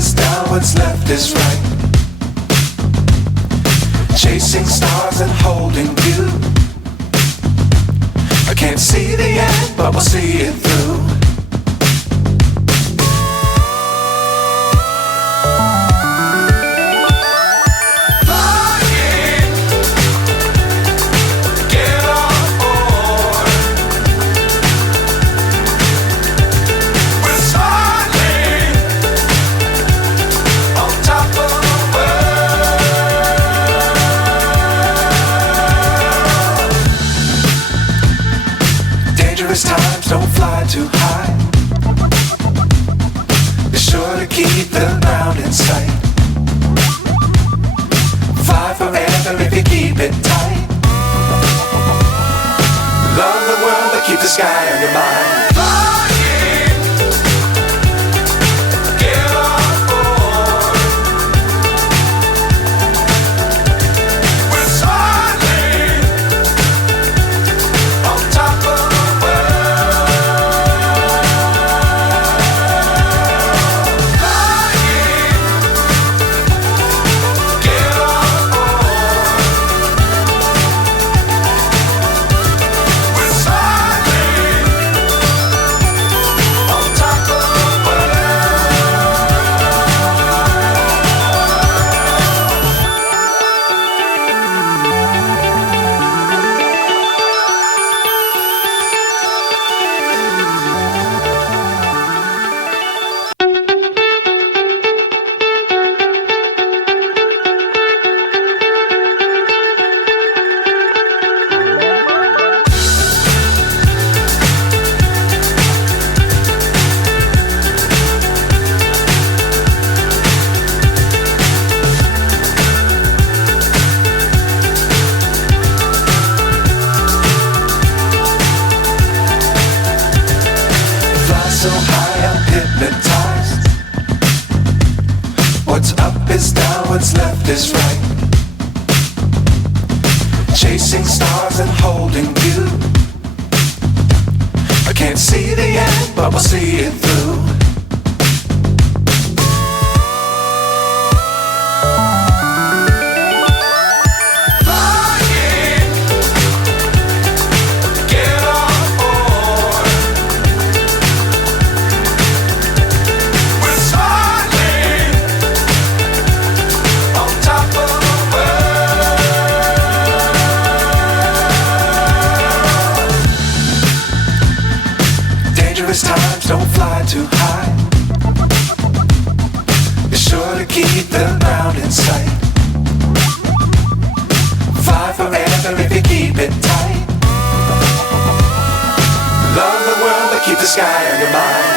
is down, what's left is right. Chasing stars and holding you. I can't see the end, but we'll see it through. Times don't fly too high. Be sure to keep the ground in sight. Fly forever if you keep it tight. Love the world but keep the sky on your mind. So high I'm hypnotized. What's up is down, what's left is right. Chasing stars and holding you. I can't see the end, but we'll see it through. Times don't fly too high. Be sure to keep the ground in sight. Fly forever if you keep it tight. Love the world but keep the sky on your mind.